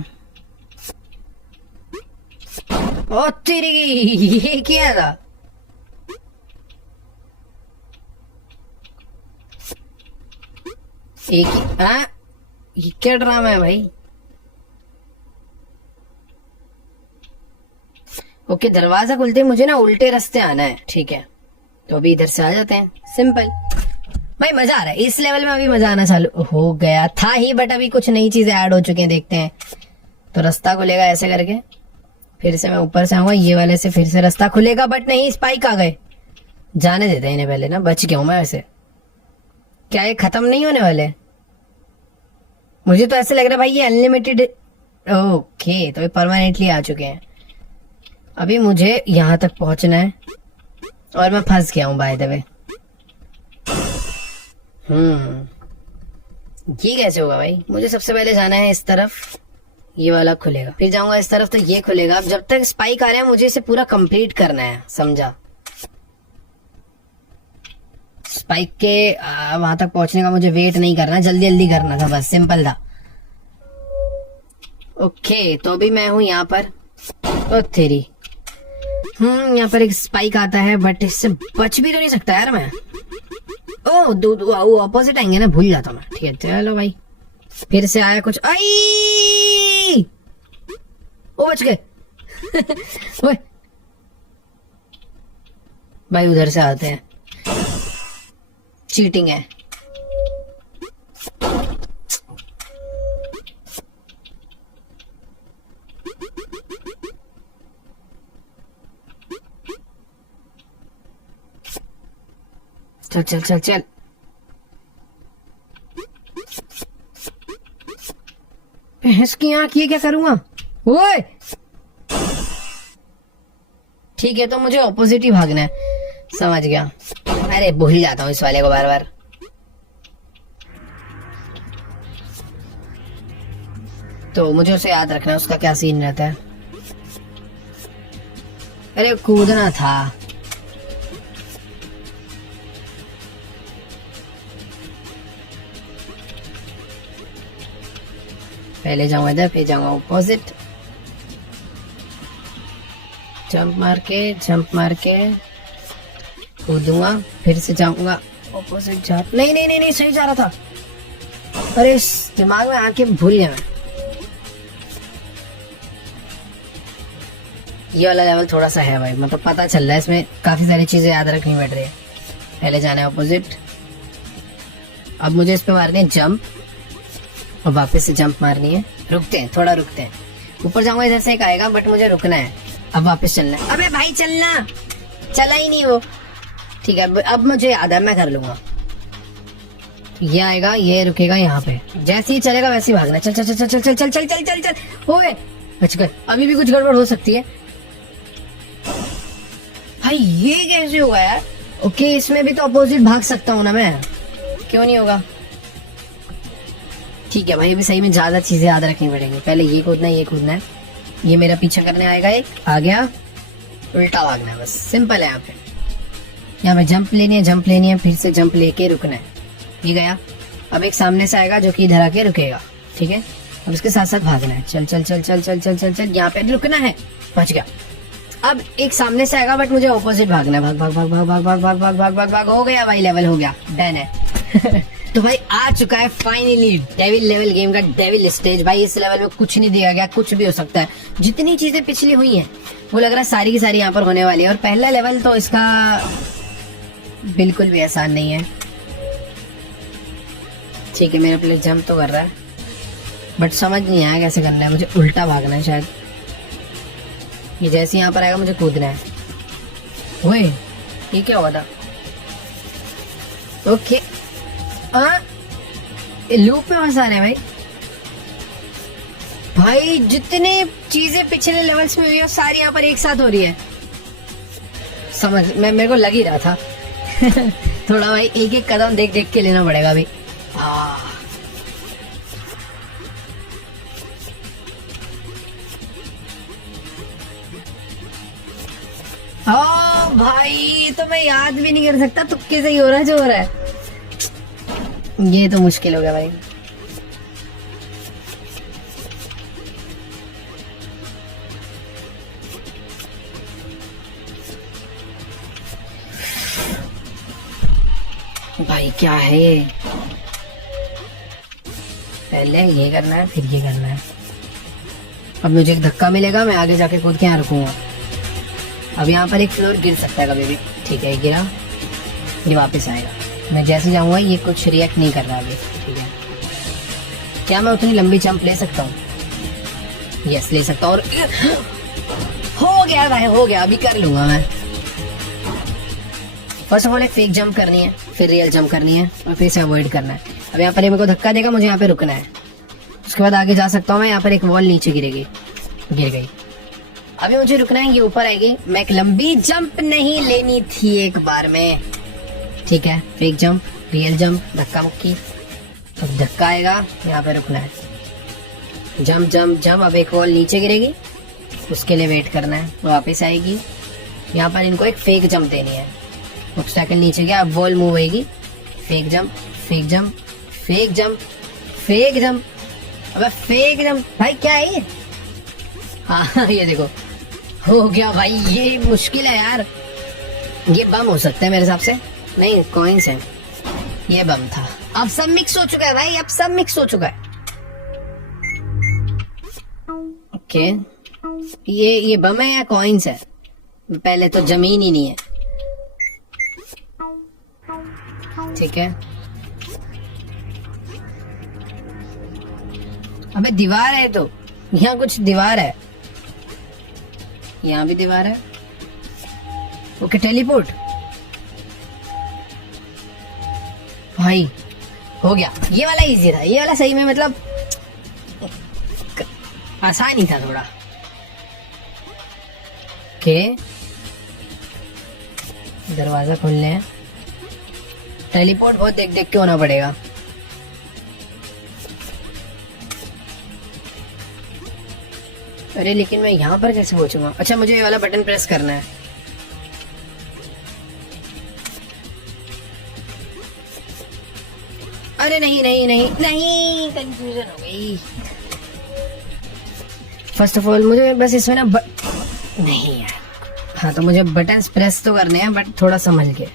ओ तेरी, ये क्या था? एक ये क्या ड्रामा है भाई? ओके, दरवाजा खुलते ही मुझे ना उल्टे रास्ते आना है। ठीक है, तो अभी इधर से आ जाते हैं। सिंपल भाई, मजा आ रहा है इस लेवल में। अभी मजा आना चालू हो गया था ही, बट अभी कुछ नई चीजें ऐड हो चुकी हैं, देखते हैं। तो रास्ता खुलेगा ऐसे करके, फिर से मैं ऊपर से आऊंगा, ये वाले से फिर से रास्ता खुलेगा, बट नहीं स्पाइक आ गए। जाने देते हैं इन्हें पहले ना, बच गया हूं मैं वैसे। क्या ये खत्म नहीं होने वाले? मुझे तो ऐसे लग रहा है भाई ये अनलिमिटेड। ओके, तो ये परमानेंटली आ चुके हैं। अभी मुझे यहाँ तक पहुंचना है और मैं फंस गया हूँ बाय द वे। ये कैसे होगा भाई? मुझे सबसे पहले जाना है इस तरफ, ये वाला खुलेगा, फिर जाऊंगा इस तरफ तो ये खुलेगा। अब जब तक स्पाइक आ रहे हैं मुझे इसे पूरा कंप्लीट करना है, समझा? स्पाइक के वहां तक पहुंचने का मुझे वेट नहीं करना, जल्दी जल्दी करना था बस, सिंपल था। ओके, तो अभी मैं हूं यहाँ पर। ओ तेरी, यहाँ पर एक स्पाइक आता है, बट इससे बच भी तो नहीं सकता यार मैं। ओ दो ऑपोजिट आएंगे ना, भूल जाता मैं। ठीक है, चलो भाई, फिर से आया कुछ। आई ओ बच गए। ओए भाई, उधर से आते हैं, चीटिंग है। चल चल चल चल। भैंस की आंख, ये क्या करूंगा? ओए ठीक है, तो मुझे ऑपोजिट ही भागना है, समझ गया। अरे भूल जाता हूँ इस वाले को बार बार। तो मुझे उसे याद रखना है, उसका क्या सीन रहता है। अरे कूदना था। पहले जाऊंगा इधर, फिर जाऊंगा ऑपोजिट, जंप मार के कूदूंगा, फिर से जाऊंगा ऑपोजिट। नहीं नहीं नहीं नहीं, सही जा रहा था। अरे दिमाग में आके भूल गया मैं। ये वाला लेवल थोड़ा सा है भाई, मतलब पता चल रहा है इसमें काफी सारी चीजें याद रखनी पड़ रही है। पहले जाना है ऑपोजिट, अब मुझे इस पे मारनी है जंप, अब वापस से जंप मारनी है, रुकते हैं, थोड़ा रुकते हैं, ऊपर जाऊंगा इधर से एक आएगा बट मुझे रुकना है, अब वापस चलना है। अबे भाई चलना, चला ही नहीं वो। ठीक है अब मुझे याद है, मैं कर लूंगा। ये आएगा, ये रुकेगा यहाँ पे, जैसे ही चलेगा वैसे ही भागना। चल चल चल चल चल चल चल चल चल चल चल हो गए। बच गए, अभी भी कुछ गड़बड़ हो सकती है। भाई ये कैसे हुआ यार? ओके इसमें भी तो अपोजिट भाग सकता हूँ ना मैं, क्यों नहीं होगा? ठीक है भाई, अभी सही में ज्यादा चीजें याद रखनी पड़ेंगी। पहले ये कूदना है, ये कूदना है, ये मेरा पीछा करने आएगा, एक आ गया, उल्टा भागना है, बस सिंपल है। यहाँ पे जंप लेनी है, जंप लेनी है, फिर से जंप लेके रुकना है। ये गया, अब एक सामने से आएगा जो कि इधर आके रुकेगा। ठीक है, अब इसके साथ साथ भागना है। चल चल चल चल चल चल चल चल, यहाँ पे रुकना है, बच गया। अब एक सामने से आएगा बट मुझे ऑपोजिट भागना है। भाग भाग भाग भाग भाग भाग भाग भाग भाग भाग भाग, हो गया भाई, लेवल हो गया, डन है। तो भाई आ चुका है फाइनली डेविल लेवल गेम का डेविल स्टेज। भाई इस लेवल में कुछ नहीं दिया गया, कुछ भी हो सकता है। जितनी चीजें पिछली हुई हैं वो लग रहा है सारी की सारी यहाँ पर होने वाली है। और पहला लेवल तो इसका बिल्कुल भी आसान नहीं है। ठीक है, मेरा प्लेयर जंप तो कर रहा है बट समझ नहीं आया कैसे करना है। मुझे उल्टा भागना है शायद। ये जैसे यहाँ पर आएगा मुझे कूदना है। ओए ये क्या हुआ था? ओके लूप में फंसा रहे भाई। भाई जितने चीजें पिछले लेवल्स में हुई है सारी यहाँ पर एक साथ हो रही है। समझ मेरे को लग ही रहा था। थोड़ा भाई एक एक कदम देख देख के लेना पड़ेगा अभी। भाई तो मैं याद भी नहीं कर सकता, तुक्के से ही हो रहा है जो हो रहा है। ये तो मुश्किल हो गया भाई। भाई क्या है, पहले ये करना है फिर ये करना है। अब मुझे एक धक्का मिलेगा, मैं आगे जाके कूद के यहाँ रुकूंगा। अब यहाँ पर एक फ्लोर गिर सकता है कभी भी। ठीक है, गिरा, ये वापस आएगा। मैं जैसे जाऊंगा ये कुछ रिएक्ट नहीं कर रहा अभी। ठीक है, क्या मैं उतनी लंबी जंप ले सकता हूँ? यस ले सकता हूँ। और हो गया भाई, हो गया, अभी कर लूंगा मैं। फर्स्ट ऑफ ऑल एक फेक जंप करनी है, फिर रियल जंप करनी है और फिर से अवॉइड करना है। अब यहाँ पर ये मेरे को धक्का देगा, मुझे यहाँ पे रुकना है। उसके बाद आगे जा सकता हूँ मैं। यहाँ पर एक वॉल नीचे गिरेगी, गिर गई। अभी मुझे रुकना है, ये ऊपर आएगी। मैं एक लंबी जंप नहीं लेनी थी एक बार में। ठीक है, फेक जंप, रियल जंप, धक्का मुक्की। अब धक्का आएगा, यहाँ पे रुकना है, जंप जंप जंप। अब एक वॉल नीचे गिरेगी, उसके लिए वेट करना है, वापस आएगी। यहाँ पर इनको एक फेक जंप देनी है। ऑब्स्टैकल नीचे गया, अब वॉल मूव होगी, fake jump, fake jump, fake jump, fake jump. अब फेक जंप। भाई क्या है ये? हाँ ये देखो हो गया भाई। ये मुश्किल है यार, ये बम हो सकता है मेरे हिसाब से। नहीं, कॉइन्स है, ये बम था। अब सब मिक्स हो चुका है भाई, अब सब मिक्स हो चुका है। ओके, ये बम है या कॉइन्स है? पहले तो जमीन ही नहीं है। ठीक है, अबे दीवार है तो, यहाँ कुछ दीवार है, यहाँ भी दीवार है। Okay, teleport. भाई हो गया, ये वाला इजी था, ये वाला सही में मतलब आसान ही था थोड़ा। ओके, दरवाजा खोलने हैं। टेलीपोर्ट बहुत देख देख के होना पड़ेगा। अरे लेकिन मैं यहाँ पर कैसे पहुंचूंगा? अच्छा, मुझे ये वाला बटन प्रेस करना है। अरे नहीं नहीं नहीं नहीं, कंफ्यूजन हो गई। फर्स्ट ऑफ ऑल मुझे बस इसमें ना नहीं यार। हाँ तो मुझे बटन प्रेस तो करने हैं बट थोड़ा समझ के।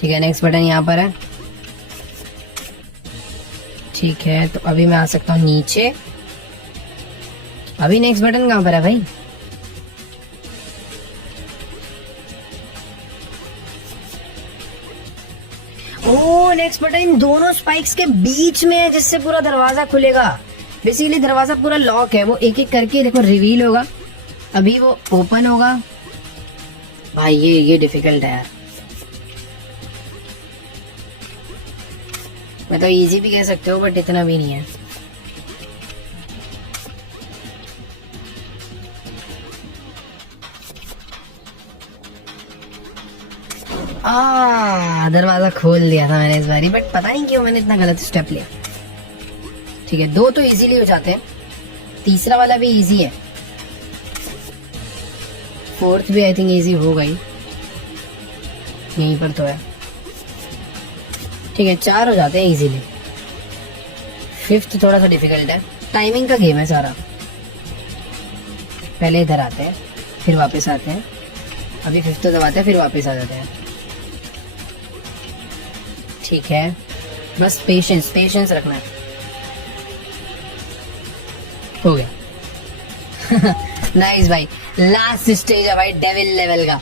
ठीक है, नेक्स्ट बटन यहाँ पर है। ठीक है, तो अभी मैं आ सकता हूँ नीचे। अभी नेक्स्ट बटन कहाँ पर है भाई? ओ नेक्स्ट बटन इन दोनों स्पाइक्स के बीच में है जिससे पूरा दरवाजा खुलेगा। बेसिकली दरवाजा पूरा लॉक है, वो एक एक करके देखो रिवील होगा, अभी वो ओपन होगा। भाई ये डिफिकल्ट है यार, मतलब इजी भी कह सकते हो बट इतना भी नहीं है। दरवाजा खोल दिया था मैंने इस बारी, बट पता नहीं क्यों मैंने इतना गलत स्टेप लिया। ठीक है, 2 तो इजीली हो जाते हैं, तीसरा वाला भी इजी है, 4th भी आई थिंक इजी होगा ही, यहीं पर तो है। ठीक है, 4 हो जाते हैं इजीली, 5th थोड़ा सा डिफिकल्ट है, टाइमिंग का गेम है सारा। पहले इधर आते हैं फिर वापस आते हैं, अभी 5th दबाते हैं फिर वापस आ जाते हैं। ठीक है, बस पेशेंस रखना है। हो गया। नाइस भाई, लास्ट स्टेज है भाई डेविल लेवल का।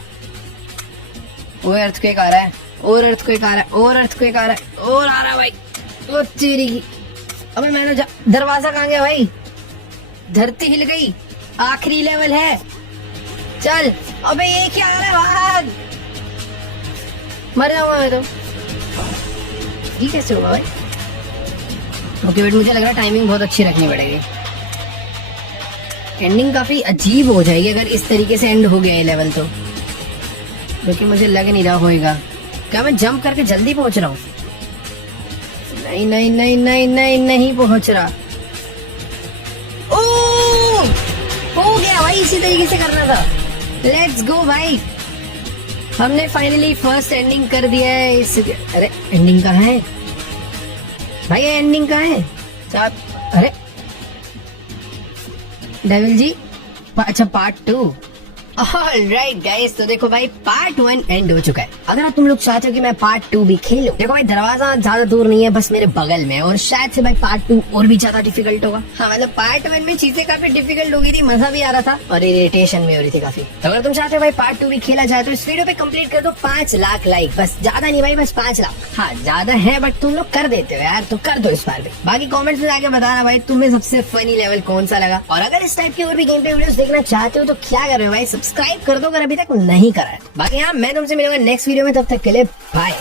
और अर्थक्वेक आ रहा है, और अर्थक्वेक आ रहा है, और अर्थक्वेक आ रहा है, और आ रहा है भाई। ओ तेरी की, अबे मैंने दरवाजा कहाँ गया भाई? धरती हिल गई, आखिरी लेवल है, चल। अबे ये क्या आ रहा है, भाग, मर जाऊंगा मैं तो। ये कैसे होगा भाई? ओके बट मुझे लग रहा है टाइमिंग बहुत अच्छी रखनी पड़ेगी, एंडिंग काफी अजीब हो जाएगी अगर इस तरीके से एंड हो गया ये लेवल तो, क्योंकि मुझे लग नहीं रहा होएगा। क्या मैं जंप करके जल्दी पहुंच रहा हूँ? नहीं नहीं नहीं नहीं नहीं नहीं पहुंच रहा। ओ हो गया भाई, इसी तरीके से करना था। लेट्स गो भाई, हमने फाइनली फर्स्ट एंडिंग कर दिया है इस। अरे एंडिंग कहाँ है भाई? एंडिंग कहाँ है? अरे डेविल जी, अच्छा पार्ट 2। ऑलराइट गाइस, तो देखो भाई पार्ट 1 एंड हो चुका है। अगर आप तुम लोग चाहते हो कि मैं पार्ट 2 भी खेलूं, देखो भाई दरवाजा ज्यादा दूर नहीं है, बस मेरे बगल में, और शायद से भाई पार्ट 2 और भी ज्यादा डिफिकल्ट होगा। हाँ मतलब पार्ट 1 में चीजें काफी डिफिकल्ट हो गई थी, मजा भी आ रहा था और इरिटेशन भी हो रही थी काफी। तो अगर तुम चाहते हो भाई पार्ट 2 भी खेला जाए तो इस वीडियो पे कंप्लीट कर दो 5 लाख लाइक, बस ज्यादा नहीं भाई, बस 5 लाख। हाँ ज्यादा है बट तुम लोग कर देते हो यार, तो कर दो इस बार भी। बाकी कॉमेंट्स में जाके बताना भाई तुम्हें सबसे फनी लेवल कौन सा लगा, और अगर इस टाइप के और भी गेम प्ले वीडियोस देखना चाहते हो तो क्या कर रहे हो भाई, सब्सक्राइब कर दो अगर अभी तक नहीं करा है। बाकी हाँ, मैं तुमसे मिलूंगा नेक्स्ट वीडियो में, तब तक के लिए बाय।